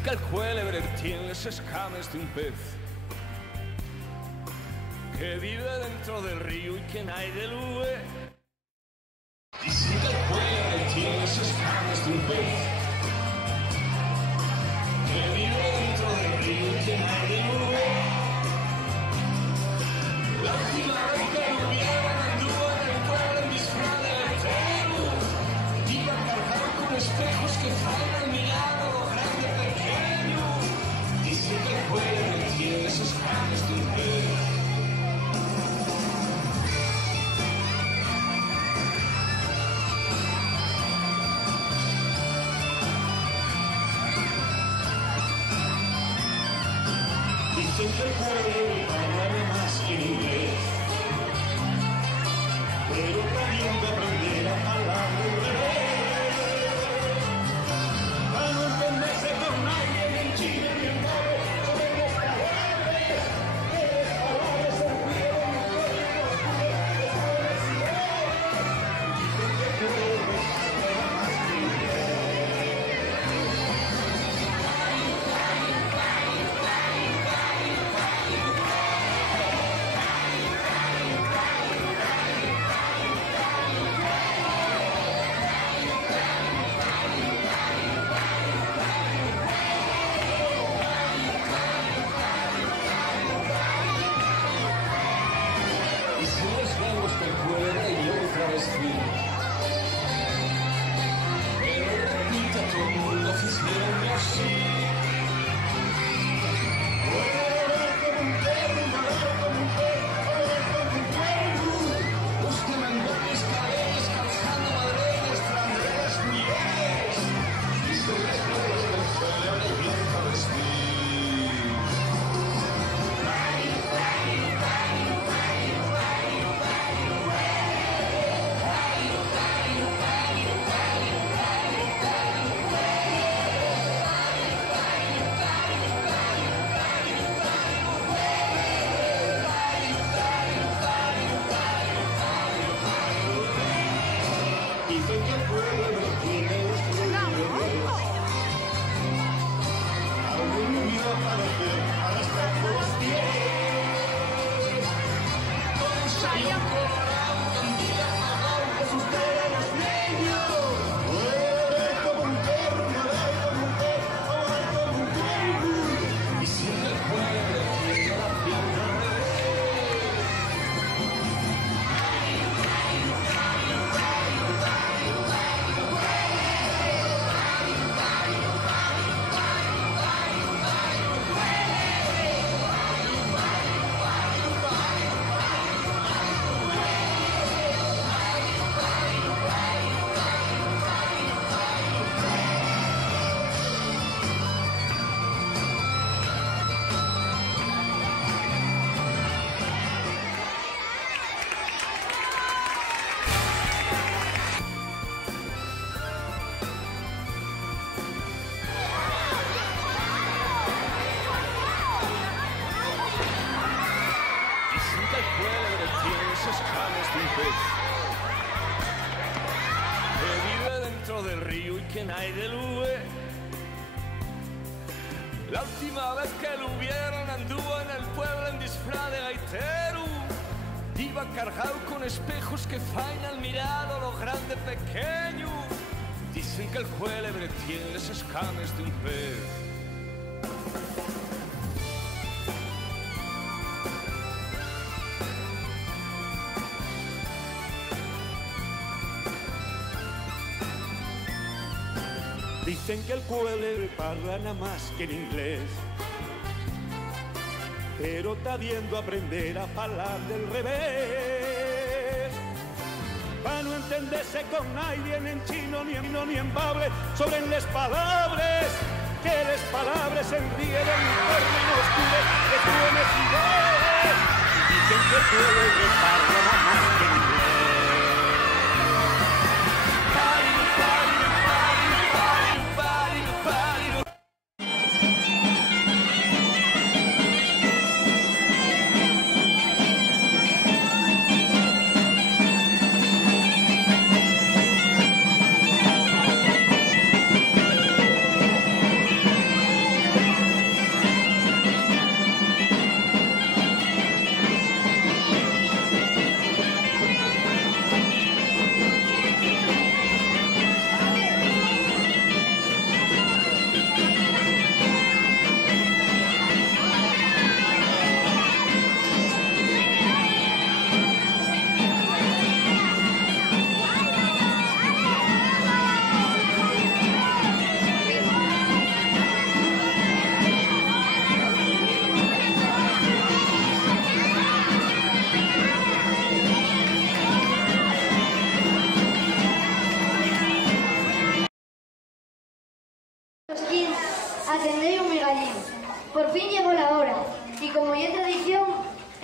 Dicen que el cuélebre tiene los escames de un pez que vive dentro del río y que nadie del hue. Dicen que el cuélebre tiene los escames de un pez que vive dentro del río y que nadie del hue. La última vez que lo vieron anduvo en el pueblo en disfraz de letrero. Iba cargado con espejos que faltan mirando lo grande y pequeño. Dice que el cuélebre tiene esos cambios de un pez. Dicen que el cuélebre habla más que en inglés, pero también va a aprender a hablar al revés. Para no entenderse con nadie ni en Chile ni en Moro, sobre los palabras se olvidan un código dicen que el cuélebre habla más que en inglés. Y si nos vemos que el cuélebre y otra vez fui, pero repita todo el mundo diciendo así. Volar como un perro, volar como un perro, volar como un perro. Los que mandó pescadores calzando madreras, flanderas, mujeres. Y si nos vemos que el cuélebre y otra vez fui. Dicen que el pueblo tiene los problemas. Algún día aparecer arrastrando los pies. Con un sayo colorado, candila apagado, que supera a los niños. Muere como un perro, muere como un perro, muere como un perro. Y si el pueblo tiene la pierna al revés. Dicen que el cuélebre tiene esos escames de un pez que vive dentro del río y que nadie del hue. La última vez que lo vieron anduvo en el pueblo en disfraz de gaitero. Iba cargado con espejos que faen al mirado lo grande pequeño. Dicen que el cuélebre tiene esos escames de un pez. Dicen que el cuélebre parla nada más que en inglés, pero está viendo aprender a hablar del revés. Para no entenderse con nadie en chino ni en bable, sobre les palabras, que les palabras se enrieden y formen oscuras de buenas ideas. Dicen que el cuélebre parla nada más que en inglés.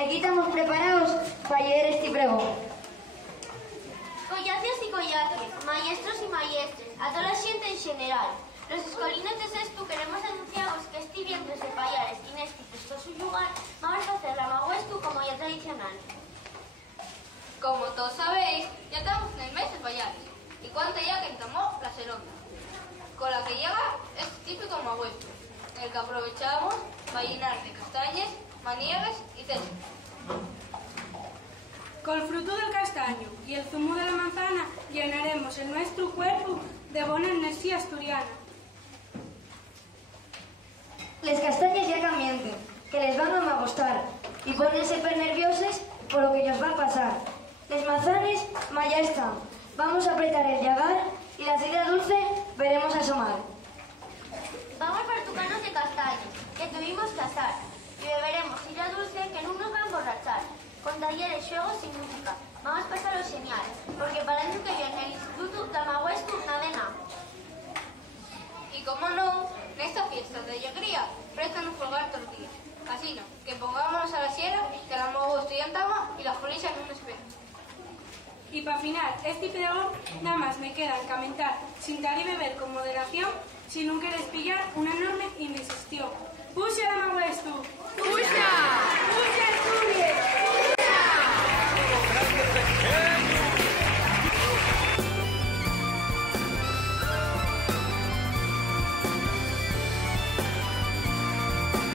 aquí estamos preparados para llevar este pregón. Collacias y collacias, maestros y maestres, a toda la xente en general. Los escolinetes estu queremos anunciaros que este viernes de payares y neste festoso lugar vamos a hacer la maguestu como ya tradicional. Como todos sabéis, ya estamos en el mes de payares. Y cuánto ya que tomó la seronda. Con la que llega es típico maguestu, en el que aprovechamos para llenar de castañas, manieres y cestas. Con el fruto del castaño y el zumo de la manzana llenaremos el nuestro cuerpo de buena energía asturiana. Les castañas ya camienten, que les van a gustar, y ponense per nervioses por lo que ellos va a pasar. Les manzanes ya están, vamos a apretar el llagar y la sidra dulce veremos asomar. Vamos por tucanos de castaños, que tuvimos que asar, y beberemos sidra dulce que no nos va a emborrachar. Con talleres, juegos y música. Vamos a pasarlo genial, porque para el año que viene el Instituto Tamaguestu nada de nada. Y como no, nesta fiesta de alegría, préstanos colgar tortillas. Así no, que pongámonos a la sierra, que la maguestu ya estaba y la policía no nos espera. Y para final, este pregón, nada más me queda encamentar, sin dar y beber con moderación, si no queréis pillar una enorme indigestión. ¡Puxa la maguestu! ¡Puxa! ¡Puxa, Asturias!